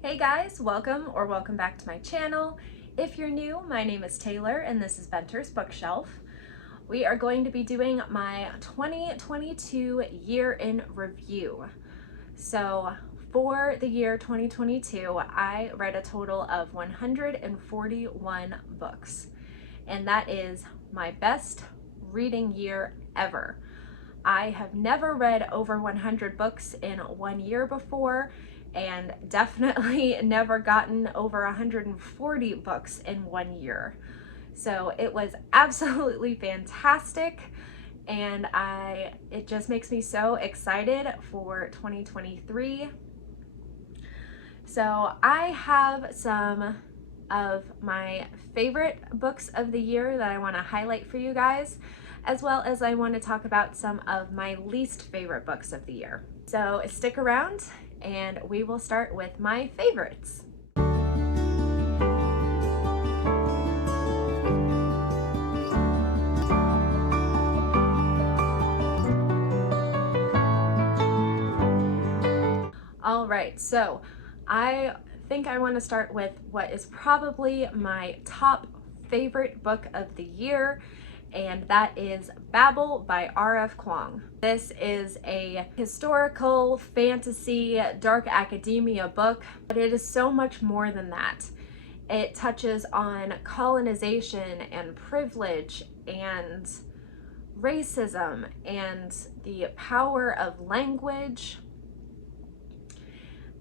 Hey guys, welcome back to my channel. If you're new, my name is Taylor and this is Benter's Bookshelf. We are going to be doing my 2022 year in review. So for the year 2022, I read a total of 141 books, and that is my best reading year ever. I have never read over 100 books in 1 year before, and definitely never gotten over 140 books in 1 year. So it was absolutely fantastic, and it just makes me so excited for 2023. So I have some of my favorite books of the year that I want to highlight for you guys, as well as I want to talk about some of my least favorite books of the year. So stick around and we will start with my favorites. All right, so I think I want to start with what is probably my top favorite book of the year, and that is Babel by R.F. Kuang. This is a historical fantasy dark academia book, but it is so much more than that. It touches on colonization and privilege and racism and the power of language,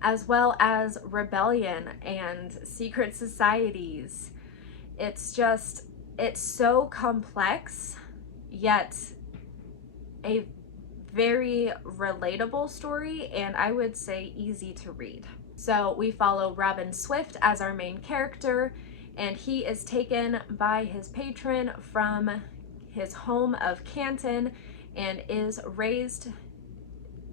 as well as rebellion and secret societies. It's so complex, yet a very relatable story, and I would say easy to read. So we follow Robin Swift as our main character, and he is taken by his patron from his home of Canton and is raised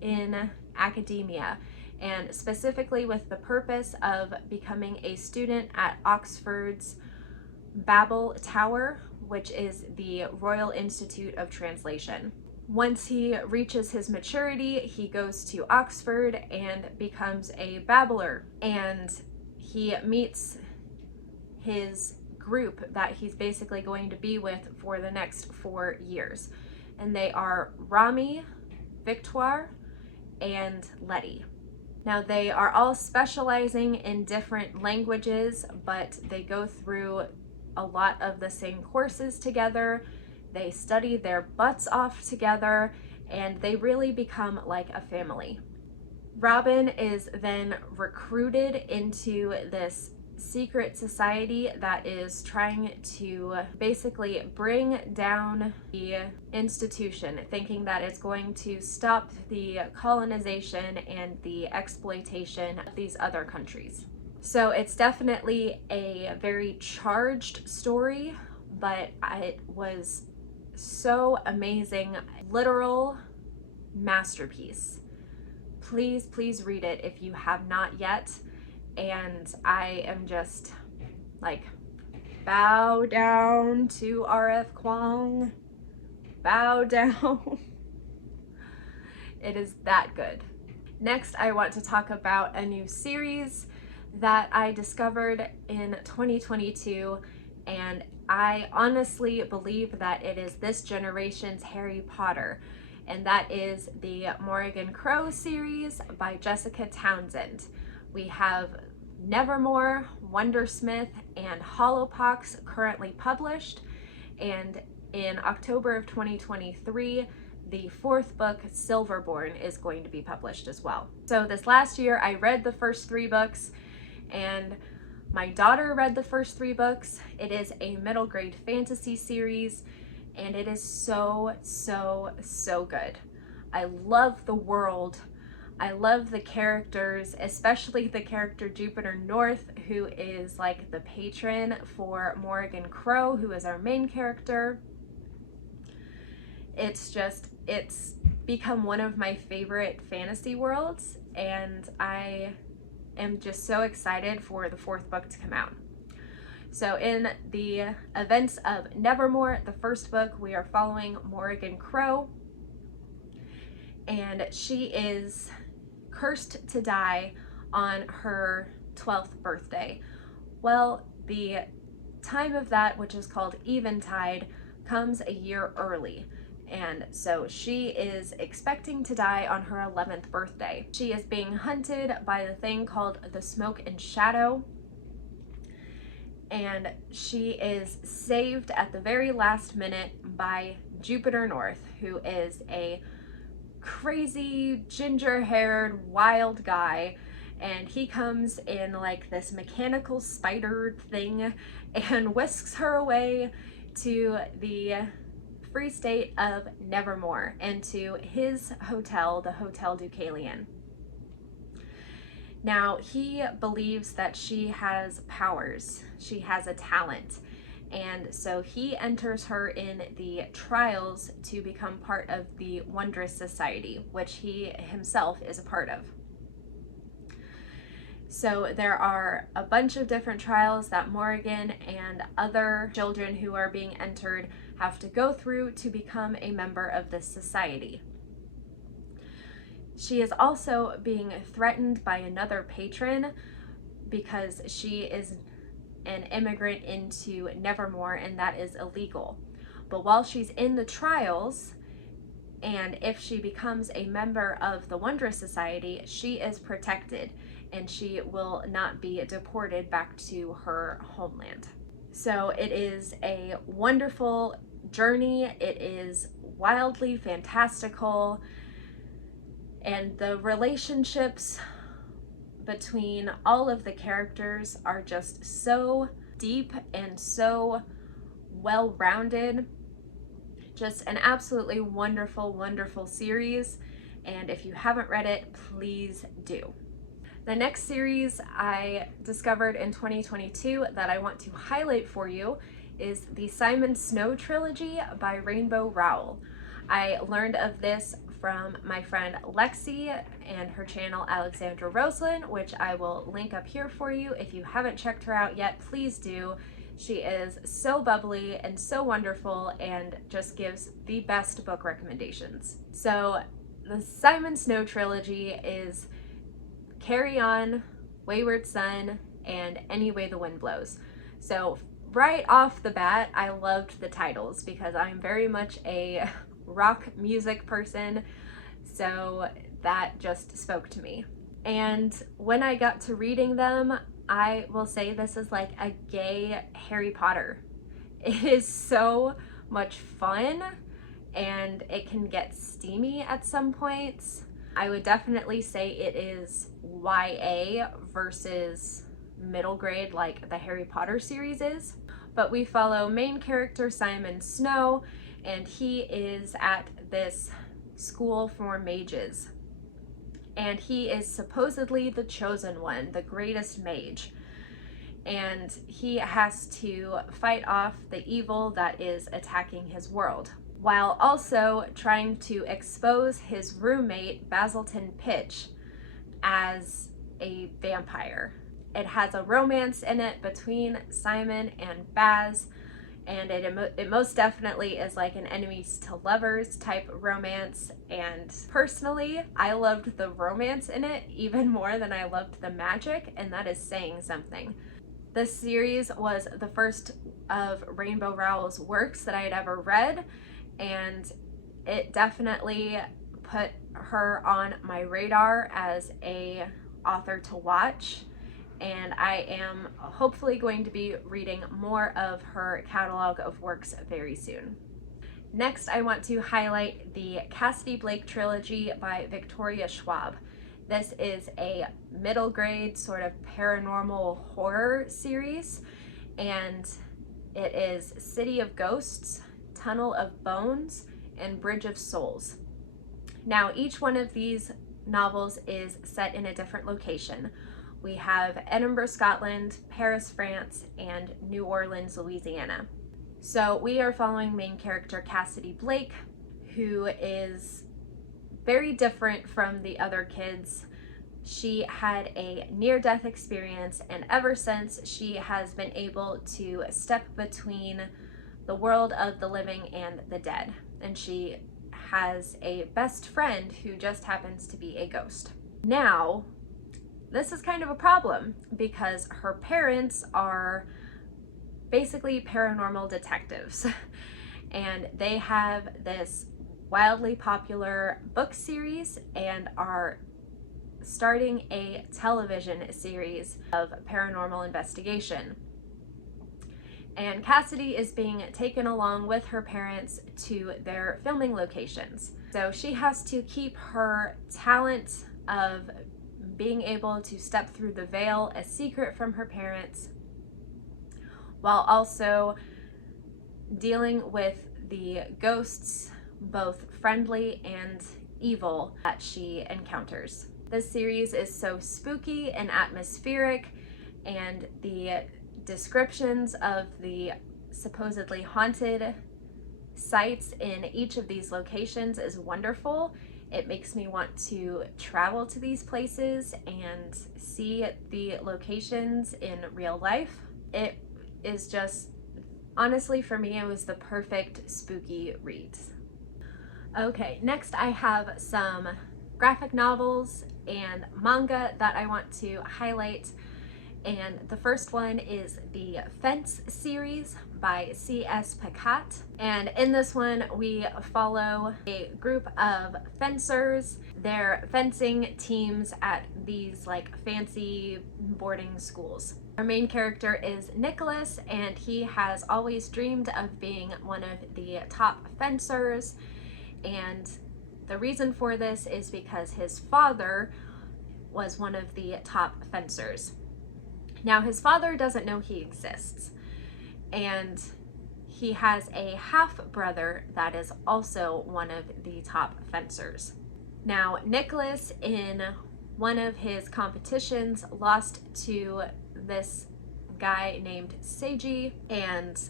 in academia, and specifically with the purpose of becoming a student at Oxford's Babel Tower, which is the Royal Institute of Translation. Once he reaches his maturity, he goes to Oxford and becomes a babbler, and he meets his group that he's basically going to be with for the next 4 years. And they are Rami, Victoire, and Letty. Now, they are all specializing in different languages, but they go through a lot of the same courses together. They study their butts off together, and they really become like a family. Robin is then recruited into this secret society that is trying to basically bring down the institution, thinking that it's going to stop the colonization and the exploitation of these other countries. So it's definitely a very charged story, but it was so amazing. Literal masterpiece. Please read it if you have not yet. And I am just like, bow down to R.F. Kuang. Bow down. It is that good. Next, I want to talk about a new series that I discovered in 2022, and I honestly believe that it is this generation's Harry Potter, and that is the Morrigan Crow series by Jessica Townsend. We have Nevermore, Wondersmith, and Hollowpox currently published, and in October of 2023, the 4th book, Silverborn, is going to be published as well. So this last year, I read the first 3 books, and my daughter read the first 3 books. It is a middle grade fantasy series, and it is so good. I love the world. I love the characters, especially the character Jupiter North, who is like the patron for Morrigan Crow, who is our main character. It's become one of my favorite fantasy worlds, and I am just so excited for the 4th book to come out. So in the events of Nevermore, the 1st book, we are following Morrigan Crow, and she is cursed to die on her 12th birthday. Well, the time of that, which is called eventide, comes a year early. And so she is expecting to die on her 11th birthday. She is being hunted by the thing called the Smoke and Shadow. And she is saved at the very last minute by Jupiter North, who is a crazy ginger-haired wild guy, and he comes in like this mechanical spider thing and whisks her away to the free state of Nevermore and to his hotel, the Hotel Deucalion. Now, he believes that she has powers, she has a talent, and so he enters her in the trials to become part of the Wondrous Society, which he himself is a part of. So there are a bunch of different trials that Morrigan and other children who are being entered have to go through to become a member of this society. She is also being threatened by another patron because she is an immigrant into Nevermore, and that is illegal. But while she's in the trials, and if she becomes a member of the Wondrous Society, she is protected and she will not be deported back to her homeland. So it is a wonderful journey. It is wildly fantastical, and the relationships between all of the characters are just so deep and so well-rounded. Just an absolutely wonderful, wonderful series, and if you haven't read it, please do. The next series I discovered in 2022 that I want to highlight for you is the Simon Snow Trilogy by Rainbow Rowell. I learned of this from my friend Lexi and her channel Alexandra Roslin, which I will link up here for you. If you haven't checked her out yet, please do. She is so bubbly and so wonderful and just gives the best book recommendations. So the Simon Snow Trilogy is Carry On, Wayward Son, and Any Way the Wind Blows. So right off the bat, I loved the titles because I'm very much a rock music person, so that just spoke to me. And when I got to reading them, I will say this is like a gay Harry Potter. It is so much fun and it can get steamy at some points. I would definitely say it is YA versus middle grade like the Harry Potter series is. But we follow main character Simon Snow, and he is at this school for mages. And he is supposedly the chosen one, the greatest mage. And he has to fight off the evil that is attacking his world, while also trying to expose his roommate, Basilton Pitch, as a vampire. It has a romance in it between Simon and Baz, and it most definitely is like an enemies to lovers type romance, and personally I loved the romance in it even more than I loved the magic, and that is saying something. This series was the first of Rainbow Rowell's works that I had ever read, and it definitely put her on my radar as a author to watch, and I am hopefully going to be reading more of her catalog of works very soon. Next, I want to highlight the Cassidy Blake trilogy by Victoria Schwab. This is a middle grade sort of paranormal horror series, and it is City of Ghosts, Tunnel of Bones, and Bridge of Souls. Now, each one of these novels is set in a different location. We have Edinburgh, Scotland, Paris, France, and New Orleans, Louisiana. So we are following main character Cassidy Blake, who is very different from the other kids. She had a near-death experience, and ever since she has been able to step between the world of the living and the dead. And she has a best friend who just happens to be a ghost. Now, this is kind of a problem because her parents are basically paranormal detectives and they have this wildly popular book series and are starting a television series of paranormal investigation. And Cassidy is being taken along with her parents to their filming locations. So she has to keep her talent of being able to step through the veil a secret from her parents, while also dealing with the ghosts, both friendly and evil, that she encounters. This series is so spooky and atmospheric, and the descriptions of the supposedly haunted sites in each of these locations is wonderful. It makes me want to travel to these places and see the locations in real life. It is just, honestly, for me, it was the perfect spooky read. Okay, next I have some graphic novels and manga that I want to highlight. And the first one is the Fence series by C.S. Pacat. And in this one, we follow a group of fencers. They're fencing teams at these like fancy boarding schools. Our main character is Nicholas, and he has always dreamed of being one of the top fencers. And the reason for this is because his father was one of the top fencers. Now, his father doesn't know he exists, and he has a half-brother that is also one of the top fencers. Now, Nicholas, in one of his competitions, lost to this guy named Seiji, and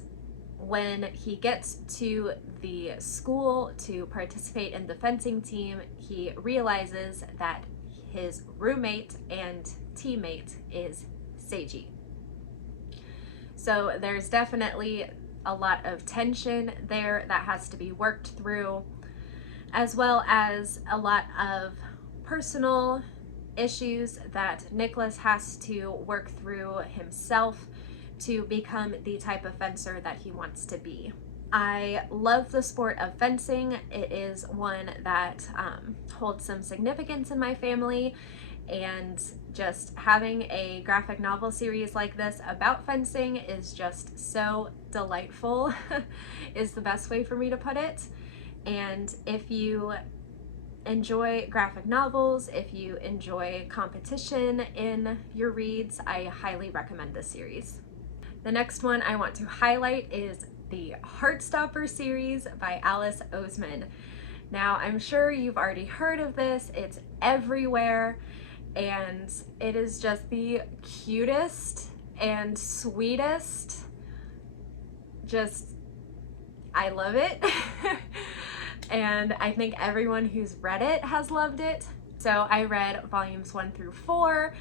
when he gets to the school to participate in the fencing team, he realizes that his roommate and teammate is Seiji. So there's definitely a lot of tension there that has to be worked through, as well as a lot of personal issues that Nicholas has to work through himself to become the type of fencer that he wants to be. I love the sport of fencing. It is one that holds some significance in my family, and just having a graphic novel series like this about fencing is just so delightful is the best way for me to put it. And if you enjoy graphic novels, if you enjoy competition in your reads, I highly recommend this series. The next one I want to highlight is the Heartstopper series by Alice Oseman. Now, I'm sure you've already heard of this. It's everywhere, and it is just the cutest and sweetest. I love it. And I think everyone who's read it has loved it. So I read volumes 1 through 4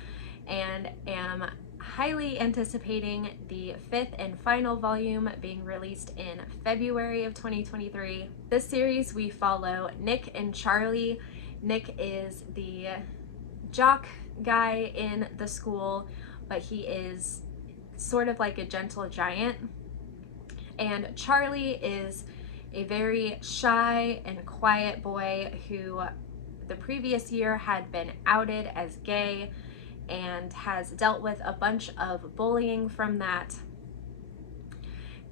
and am highly anticipating the 5th and final volume being released in February of 2023. This series we follow Nick and Charlie. Nick is the jock guy in the school, but he is sort of like a gentle giant. And Charlie is a very shy and quiet boy who the previous year had been outed as gay and has dealt with a bunch of bullying from that.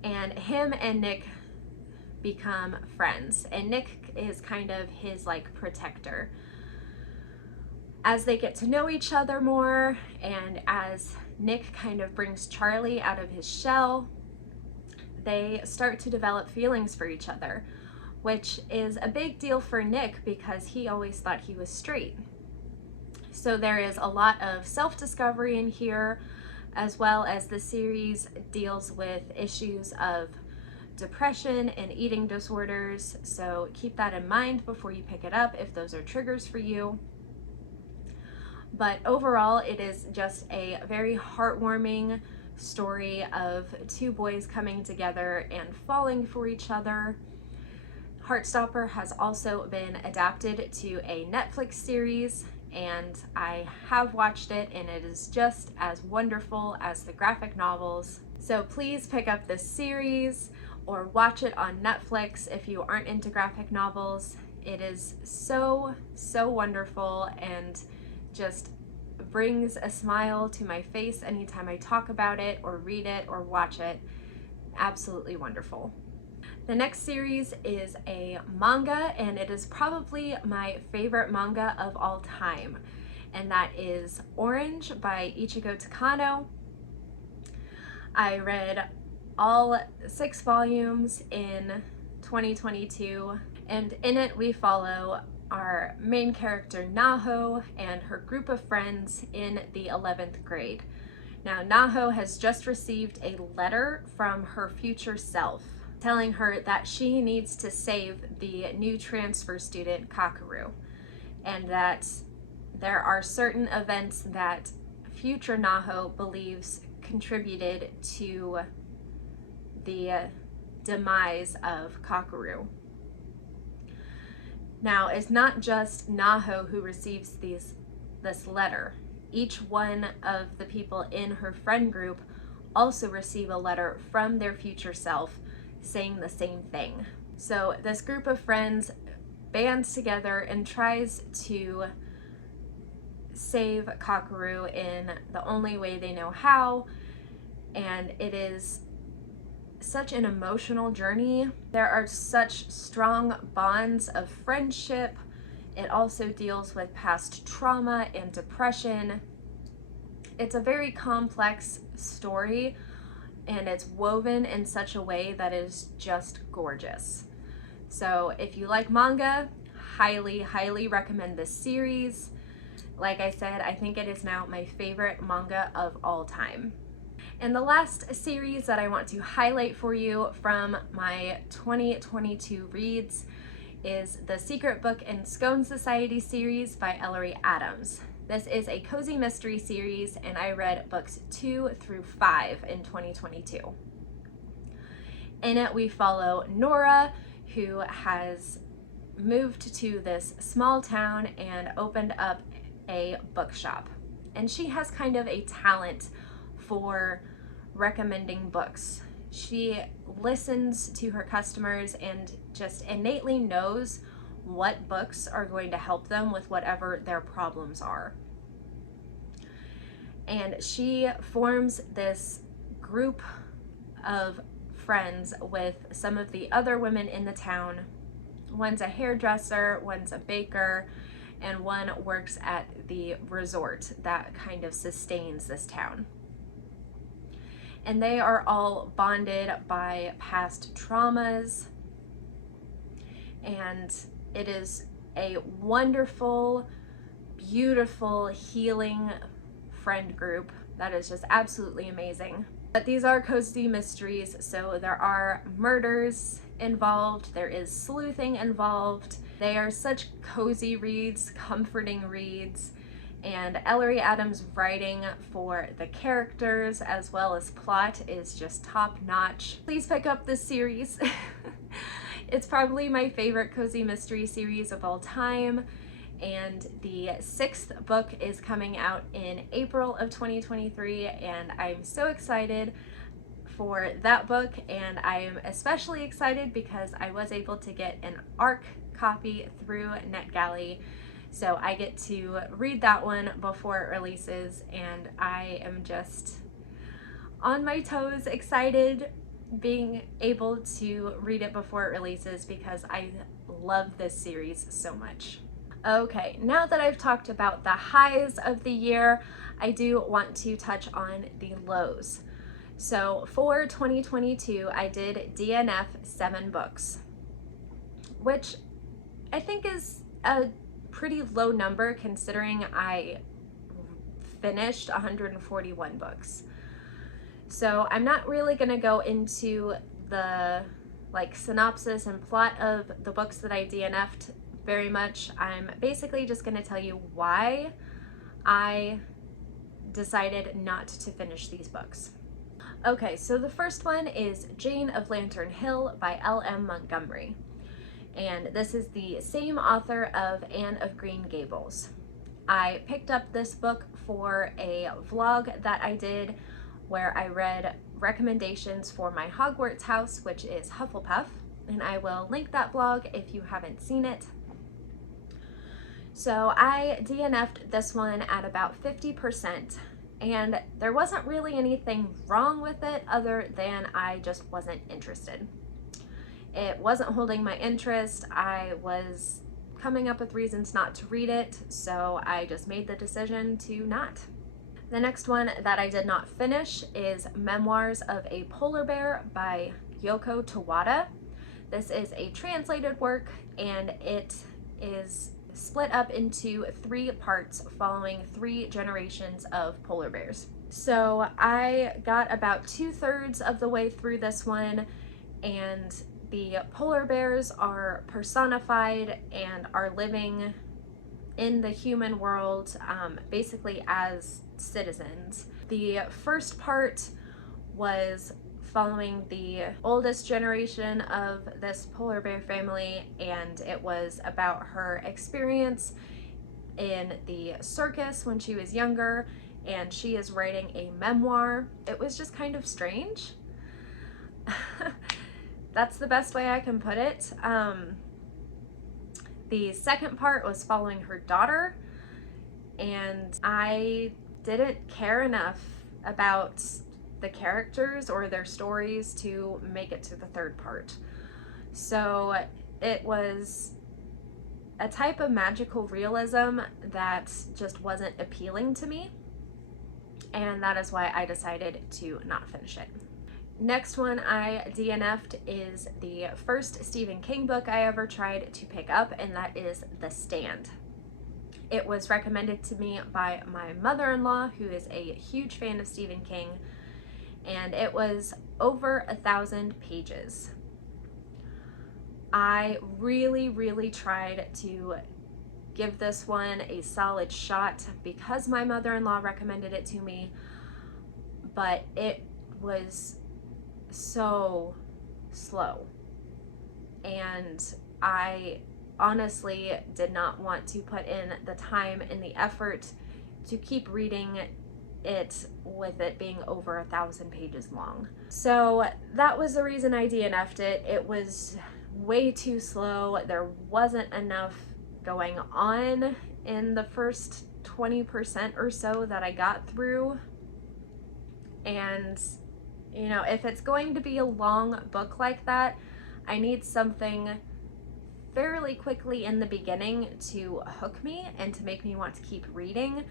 And him and Nick become friends, and Nick is kind of his like protector. As they get to know each other more, and as Nick kind of brings Charlie out of his shell, they start to develop feelings for each other, which is a big deal for Nick because he always thought he was straight. So there is a lot of self-discovery in here, as well as the series deals with issues of depression and eating disorders. So keep that in mind before you pick it up if those are triggers for you. But overall, it is just a very heartwarming story of two boys coming together and falling for each other. Heartstopper has also been adapted to a Netflix series, and I have watched it, and it is just as wonderful as the graphic novels. So please pick up this series or watch it on Netflix if you aren't into graphic novels. It is so wonderful and just brings a smile to my face anytime I talk about it or read it or watch it. Absolutely wonderful. The next series is a manga, and it is probably my favorite manga of all time, and that is Orange by Ichigo Takano. I read all 6 volumes in 2022, and in it we follow our main character Naho and her group of friends in the 11th grade. Now, Naho has just received a letter from her future self telling her that she needs to save the new transfer student Kakeru, and that there are certain events that future Naho believes contributed to the demise of Kakeru. Now, it's not just Naho who receives this letter. Each one of the people in her friend group also receive a letter from their future self saying the same thing. So this group of friends bands together and tries to save Kakeru in the only way they know how, and it is such an emotional journey. There are such strong bonds of friendship. It also deals with past trauma and depression. It's a very complex story, and it's woven in such a way that is just gorgeous. So if you like manga, highly recommend this series. Like I said, I think it is now my favorite manga of all time. And the last series that I want to highlight for you from my 2022 reads is the Secret Book and Scone Society series by LaRue Adams. This is a cozy mystery series, and I read books 2 through 5 in 2022. In it, we follow Nora, who has moved to this small town and opened up a bookshop. And she has kind of a talent for recommending books. She listens to her customers and just innately knows what books are going to help them with whatever their problems are. And she forms this group of friends with some of the other women in the town. One's a hairdresser, one's a baker, and one works at the resort that kind of sustains this town. And they are all bonded by past traumas, and it is a wonderful, beautiful, healing friend group that is just absolutely amazing. But these are cozy mysteries, so there are murders involved, there is sleuthing involved. They are such cozy reads, comforting reads, and LaRue Adams' writing for the characters as well as plot is just top notch. Please pick up this series. It's probably my favorite cozy mystery series of all time, and the 6th book is coming out in April of 2023, and I'm so excited for that book. And I am especially excited because I was able to get an ARC copy through NetGalley, so I get to read that one before it releases, and I am just on my toes, excited being able to read it before it releases because I love this series so much. Okay, now that I've talked about the highs of the year, I do want to touch on the lows. So for 2022, I did DNF 7 books, which I think is a pretty low number considering I finished 141 books. So I'm not really going to go into the synopsis and plot of the books that I DNF'd very much. I'm basically just going to tell you why I decided not to finish these books. Okay, so the first one is Jane of Lantern Hill by L.M. Montgomery. And this is the same author of Anne of Green Gables. I picked up this book for a vlog that I did where I read recommendations for my Hogwarts house, which is Hufflepuff, and I will link that vlog if you haven't seen it. So I DNF'd this one at about 50%, and there wasn't really anything wrong with it other than I just wasn't interested. It wasn't holding my interest. I was coming up with reasons not to read it, so I just made the decision to not. The next one that I did not finish is Memoirs of a Polar Bear by Yoko Tawada. This is a translated work, and it is split up into 3 parts following 3 generations of polar bears. So I got about 2/3 of the way through this one, and the polar bears are personified and are living in the human world, basically as citizens. The first part was following the oldest generation of this polar bear family, and it was about her experience in the circus when she was younger, and she is writing a memoir. It was just kind of strange. That's the best way I can put it. The second part was following her daughter, and I didn't care enough about the characters or their stories to make it to the third part. So it was a type of magical realism that just wasn't appealing to me, and that is why I decided to not finish it. Next one I DNF'd is the first Stephen King book I ever tried to pick up, and that is The Stand. It was recommended to me by my mother-in-law, who is a huge fan of Stephen King, and it was over 1,000 pages. I really tried to give this one a solid shot because my mother-in-law recommended it to me, but it was so slow, and I honestly did not want to put in the time and the effort to keep reading it with it being over 1,000 pages long. So that was the reason I DNF'd it. It was way too slow. There wasn't enough going on in the first 20% or so that I got through. And you know, if it's going to be a long book like that, I need something fairly quickly in the beginning to hook me and to make me want to keep reading,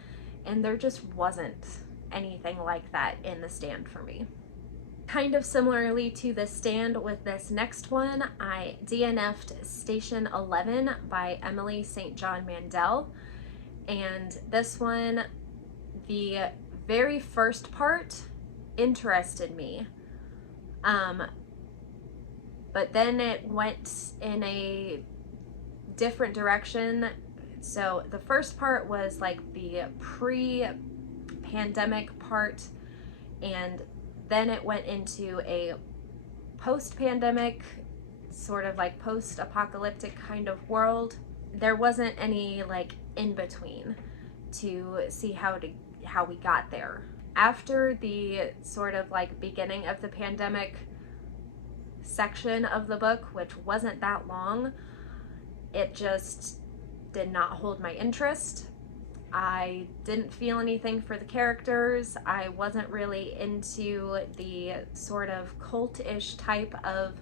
and there just wasn't anything like that in The Stand for me. Kind of similarly to The Stand with this next one, I DNF'd Station 11 by Emily St. John Mandel, and this one, the very first part interested me, but then it went in a different direction. So the first part was like the pre-pandemic part, and then it went into a post-pandemic, sort of like post-apocalyptic kind of world. There wasn't any like in between to see how we got there. After the sort of like beginning of the pandemic section of the book, which wasn't that long, it just did not hold my interest. I didn't feel anything for the characters. I wasn't really into the sort of cult-ish type of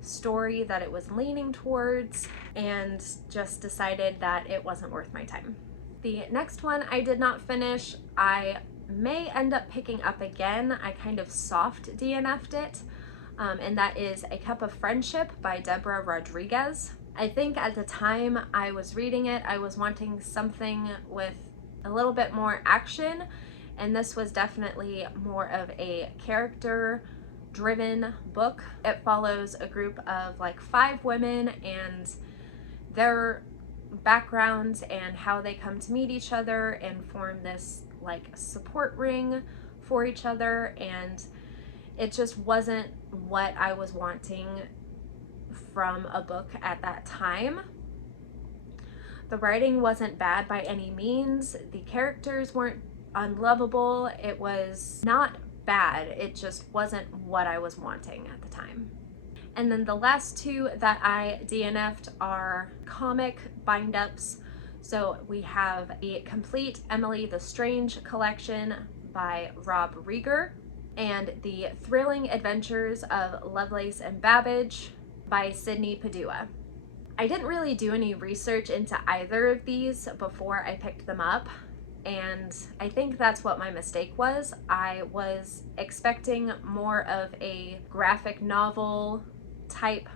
story that it was leaning towards, and just decided that it wasn't worth my time. The next one I did not finish. I may end up picking up again. I kind of soft DNF'd it, and that is A Cup of Friendship by Deborah Rodriguez. I think at the time I was reading it, I was wanting something with a little bit more action, and this was definitely more of a character-driven book. It follows a group of like 5 women and their backgrounds and how they come to meet each other and form this like support ring for each other, and it just wasn't what I was wanting from a book at that time. The writing wasn't bad by any means. The characters weren't unlovable. It was not bad. It just wasn't what I was wanting at the time. And then the last two that I DNF'd are comic bind-ups. So we have the complete Emily the Strange collection by Rob Rieger and the Thrilling Adventures of Lovelace and Babbage by Sydney Padua. I didn't really do any research into either of these before I picked them up, and I think that's what my mistake was. I was expecting more of a graphic novel type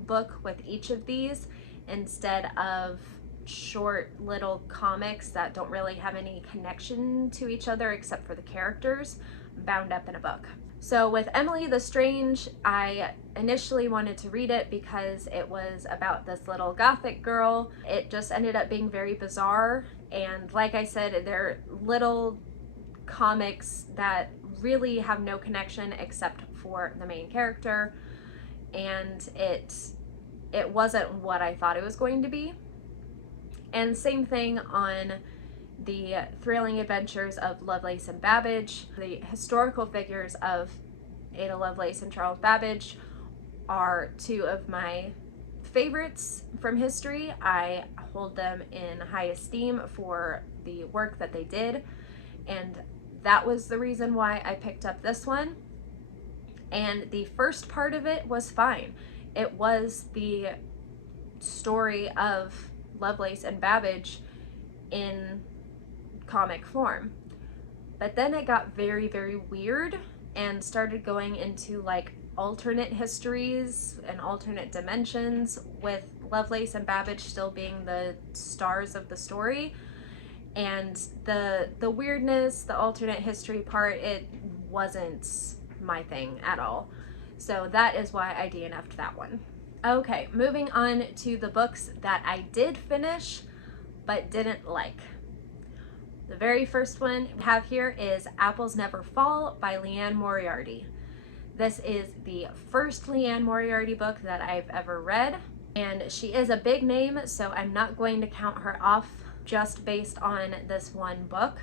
book with each of these instead of short little comics that don't really have any connection to each other except for the characters bound up in a book. So with Emily the Strange, I initially wanted to read it because it was about this little gothic girl. It just ended up being very bizarre, and like I said, they're little comics that really have no connection except for the main character, and it wasn't what I thought it was going to be. And same thing on the Thrilling Adventures of Lovelace and Babbage. The historical figures of Ada Lovelace and Charles Babbage are two of my favorites from history. I hold them in high esteem for the work that they did, and that was the reason why I picked up this one. And the first part of it was fine. It was the story of Lovelace and Babbage in comic form. But then it got very, very weird and started going into like alternate histories and alternate dimensions, with Lovelace and Babbage still being the stars of the story. And the weirdness, the alternate history part, it wasn't my thing at all. So that is why I DNF'd that one. Okay, moving on to the books that I did finish but didn't like. The very first one we have here is Apples Never Fall by Liane Moriarty. This is the first Liane Moriarty book that I've ever read, and she is a big name, so I'm not going to count her off just based on this one book.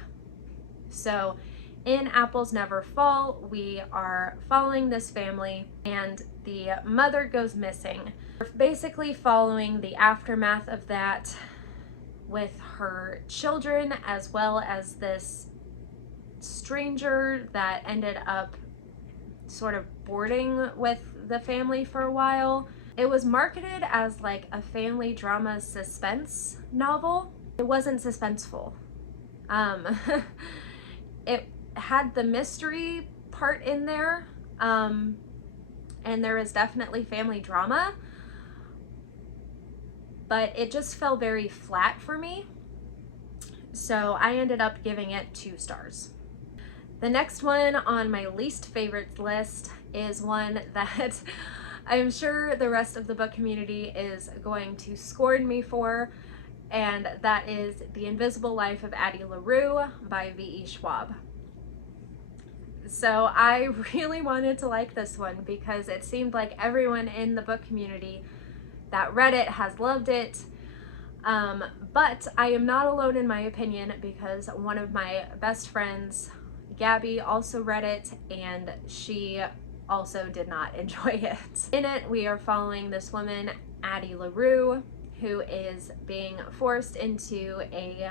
So in Apples Never Fall, we are following this family, and the mother goes missing. We're basically following the aftermath of that with her children, as well as this stranger that ended up sort of boarding with the family for a while. It was marketed as like a family drama suspense novel. It wasn't suspenseful. It had the mystery part in there, and there is definitely family drama, but it just fell very flat for me. So I ended up giving it 2 stars. The next one on my least favorite list is one that I'm sure the rest of the book community is going to scorn me for, and that is The Invisible Life of Addie LaRue by V.E. Schwab. So I really wanted to like this one because it seemed like everyone in the book community that read it has loved it. But I am not alone in my opinion, because one of my best friends, Gabby, also read it, and she also did not enjoy it. In it, we are following this woman, Addie LaRue, who is being forced into a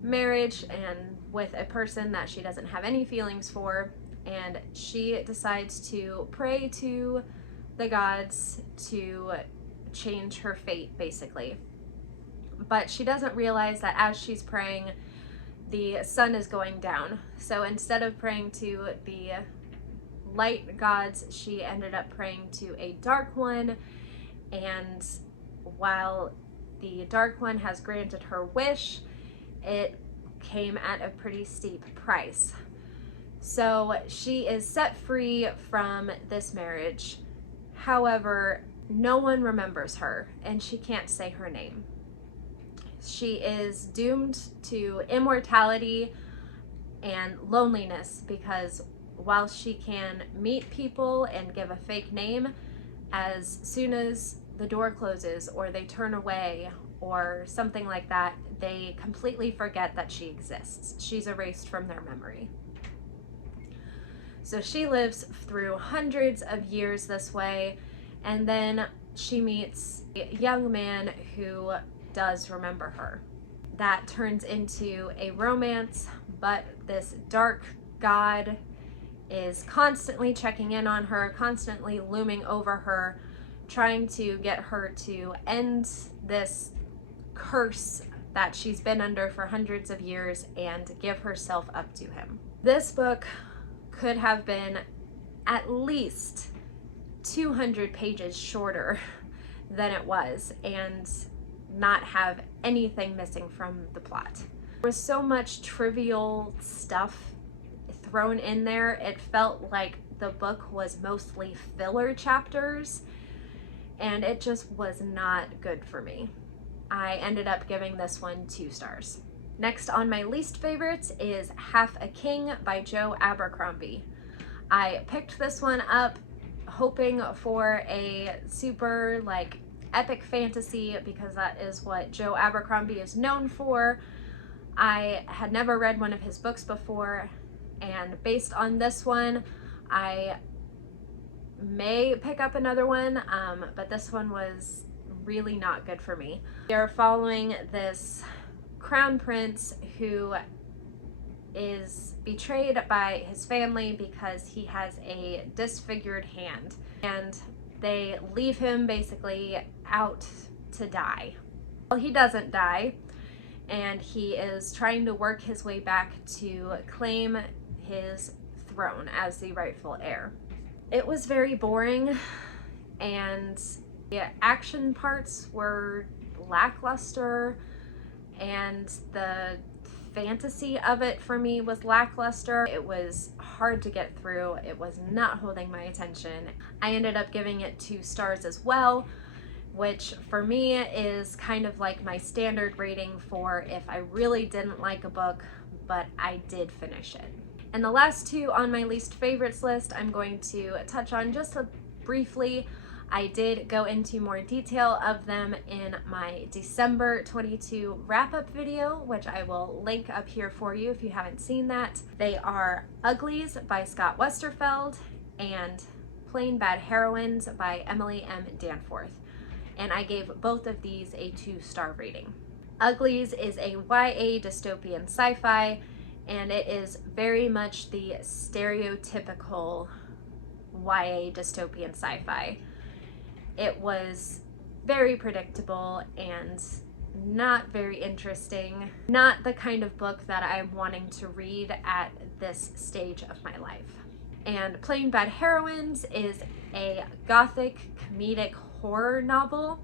marriage and with a person that she doesn't have any feelings for, and she decides to pray to the gods to change her fate, basically. But she doesn't realize that as she's praying, the sun is going down. So instead of praying to the light gods, she ended up praying to a dark one, and while the dark one has granted her wish, it came at a pretty steep price. So she is set free from this marriage. However, no one remembers her, and she can't say her name. She is doomed to immortality and loneliness, because while she can meet people and give a fake name, as soon as the door closes or they turn away or something like that, they completely forget that she exists. She's erased from their memory. So she lives through hundreds of years this way, and then she meets a young man who does remember her. That turns into a romance, but this dark god is constantly checking in on her, constantly looming over her, trying to get her to end this curse that she's been under for hundreds of years and give herself up to him. This book could have been at least 200 pages shorter than it was and not have anything missing from the plot. There was so much trivial stuff thrown in there. It felt like the book was mostly filler chapters, and it just was not good for me. I ended up giving this one 2 stars. Next on my least favorites is Half a King by Joe Abercrombie. I picked this one up hoping for a super epic fantasy because that is what Joe Abercrombie is known for. I had never read one of his books before, and based on this one, I may pick up another one, but this one was really not good for me. We are following this crown prince who is betrayed by his family because he has a disfigured hand, and they leave him basically out to die. Well, he doesn't die, and he is trying to work his way back to claim his throne as the rightful heir. It was very boring, and the action parts were lackluster, and the fantasy of it for me was lackluster. It was hard to get through. It was not holding my attention. I ended up giving it 2 stars as well, which for me is kind of like my standard rating for if I really didn't like a book, but I did finish it. And the last 2 on my least favorites list, I'm going to touch on just briefly. I did go into more detail of them in my December 22 wrap-up video, which I will link up here for you if you haven't seen that. They are Uglies by Scott Westerfeld and Plain Bad Heroines by Emily M. Danforth. And I gave both of these a 2-star rating. Uglies is a YA dystopian sci-fi, and it is very much the stereotypical YA dystopian sci-fi. It was very predictable and not very interesting. Not the kind of book that I'm wanting to read at this stage of my life. And Plain Bad Heroines is a gothic comedic horror novel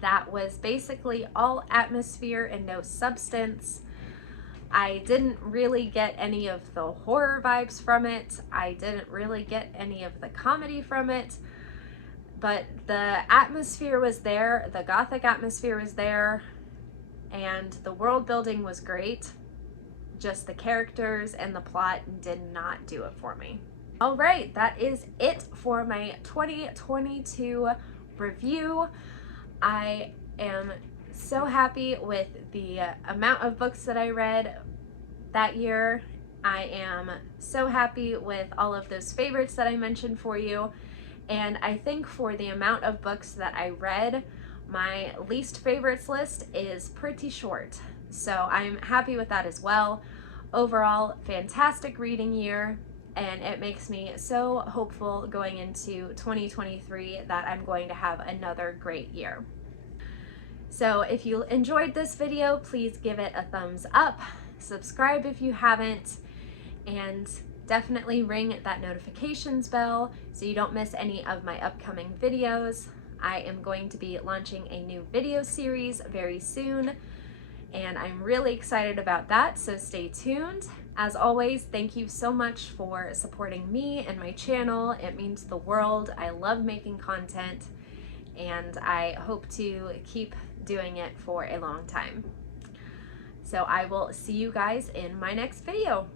that was basically all atmosphere and no substance. I didn't really get any of the horror vibes from it. I didn't really get any of the comedy from it. But the atmosphere was there, the gothic atmosphere was there, and the world building was great. Just the characters and the plot did not do it for me. All right, that is it for my 2022 review. I am so happy with the amount of books that I read that year. I am so happy with all of those favorites that I mentioned for you. And I think for the amount of books that I read, my least favorites list is pretty short. So I'm happy with that as well. Overall, fantastic reading year, and it makes me so hopeful going into 2023 that I'm going to have another great year. So if you enjoyed this video, please give it a thumbs up, subscribe if you haven't, and definitely ring that notifications bell so you don't miss any of my upcoming videos. I am going to be launching a new video series very soon, and I'm really excited about that, so stay tuned. As always, thank you so much for supporting me and my channel. It means the world. I love making content, and I hope to keep doing it for a long time. So I will see you guys in my next video.